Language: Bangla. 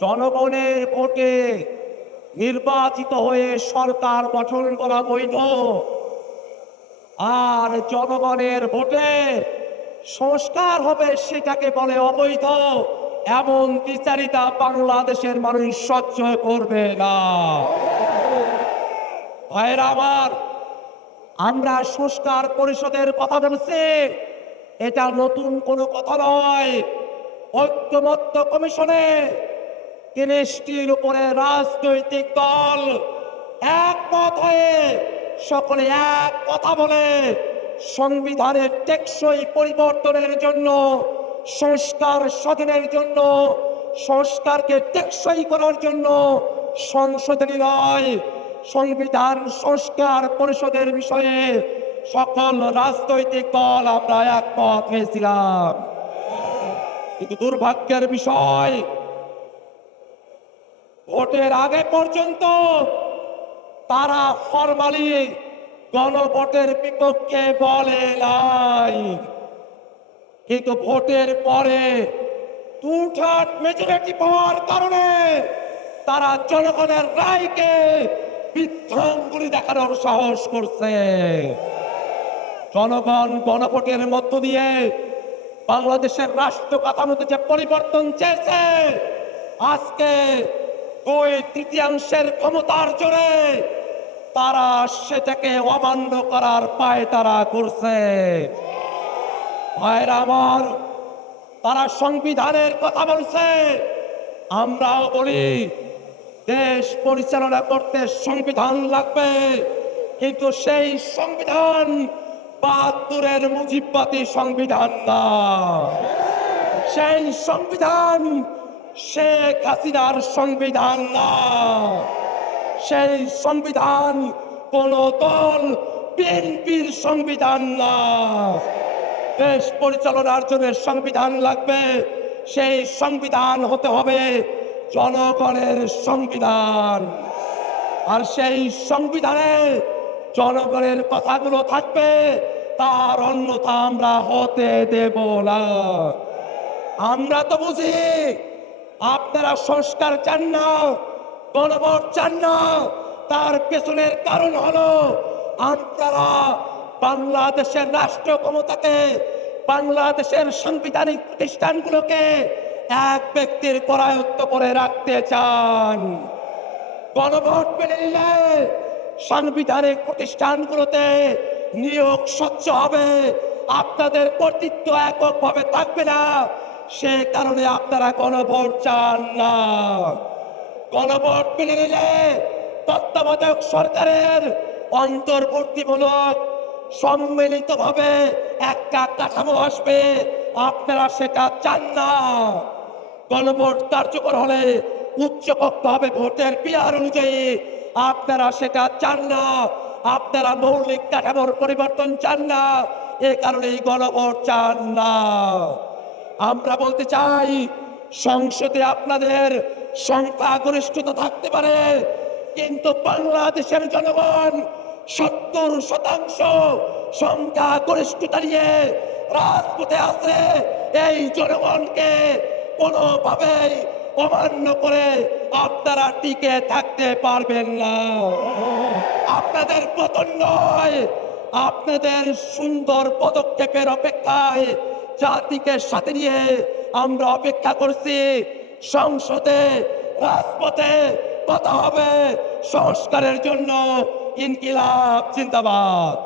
জনগণের ভোটে নির্বাচিত হয়ে সরকার গঠন করা বৈধ, আর জনগণের ভোটে সংস্কার হবে সেটাকে বলে অবৈধ। এমন বিচারিতা বাংলাদেশের মানুষ সহ্য করবে না। ভাইরা আমার, আমরা সংস্কার পরিষদের কথা বলছি, এটা নতুন কোনো কথা নয়। ঐক্যমত্য কমিশনে ৩০টির উপরে রাজনৈতিক দল একমত হয়ে সকলে এক কথা বলে সংবিধানের টেকসই পরিবর্তনের জন্য, সংস্কার সাধনের জন্য, সংস্কারকে টেকসই করার জন্য সংশোধনী নয়, সংবিধান সংস্কার পরিষদের বিষয়ে সকল রাজনৈতিক দল আমরা একমত হয়েছিলাম। কিন্তু দুর্ভাগ্যের বিষয়, ভোটের আগে পর্যন্ত তারা ফরমালি গণভোটের বিপক্ষে বলে নাই, কিন্তু ভোটের পরে টু-থার্ড মেজরিটি পাওয়ার কারণে তারা জনগণের রায়কে বিভ্রান্তি দেখানোর সাহস করছে। জনগণ গণভোটের মধ্য দিয়ে বাংলাদেশের রাষ্ট্র কাঠামোতে যে পরিবর্তন চেয়েছে, আজকে 2/3 ক্ষমতার জোরে তারা সেটাকে অমান্য করার পায়তারা করছে। ভাইরা আমার, তারা সংবিধানের কথা বলছে, আমরাও বলি দেশ পরিচালনা করতে সংবিধান লাগবে, কিন্তু সেই সংবিধান ৭২-এর মুজিববাদী সংবিধান না। সেই সংবিধান শেখ হাসিনার সংবিধান না। সেই সংবিধান কোন দল বিএনপির সংবিধান না। দেশ পরিচালনার জন্য সংবিধান লাগবে, সেই সংবিধান হতে হবে জনগণের সংবিধান। আর সেই সংবিধানে জনগণের কথাগুলো থাকবে, তার অন্যথা আমরা হতে দেব না। আমরা তো বুঝি আপনারা সংস্কার চান না, গণভোট চান না। তার পেছনের কারণ হলো আপনারা বাংলাদেশের রাষ্ট্র ক্ষমতাকে, বাংলাদেশের সাংবিধানিক প্রতিষ্ঠানগুলোকে এক ব্যক্তির করায়ত্ত করে রাখতে চান। গণভোট মেনে নিলে সাংবিধানিক প্রতিষ্ঠানগুলোতে নিয়োগ স্বচ্ছ হবে, আপনাদের কর্তৃত্ব এককভাবে থাকবে না। সে কারণে আপনারা গণভোট চান না। গণভোট মেনে নিলে তত্ত্বাবধায়ক সরকারের অন্তর্বর্তীমূলক সম্মিলিতভাবে একটা কাঠামো আসবে, আপনারা সেটা চান না। গণভোট কার্যকর হলে উচ্চকক্ষ হবে ভোটের পিয়ার অনুযায়ী, আপনারা সেটা চান না। আপনারা মৌলিক কাঠামোর পরিবর্তন চান না, এ কারণেই গণভোট চান না। আমরা বলতে চাই, সংসদে আপনাদের সংখ্যাগরিষ্ঠতা থাকতে পারে, কিন্তু বাংলাদেশের জনগণ ৭০% সংখ্যাগরিষ্ঠতা নিয়ে রাজপথে আছে। এই জনগণকে কোনোভাবেই অমান্য করে আপনারা টিকে থাকতে পারবেন না। আপনাদের পতন নয়, আপনাদের সুন্দর পদক্ষেপের অপেক্ষায় জাতিকে সাথে নিয়ে আমরা অপেক্ষা করছি। সংসদে, রাজপথে কথা হবে সংস্কারের জন্য। ইনকিলাব জিন্দাবাদ।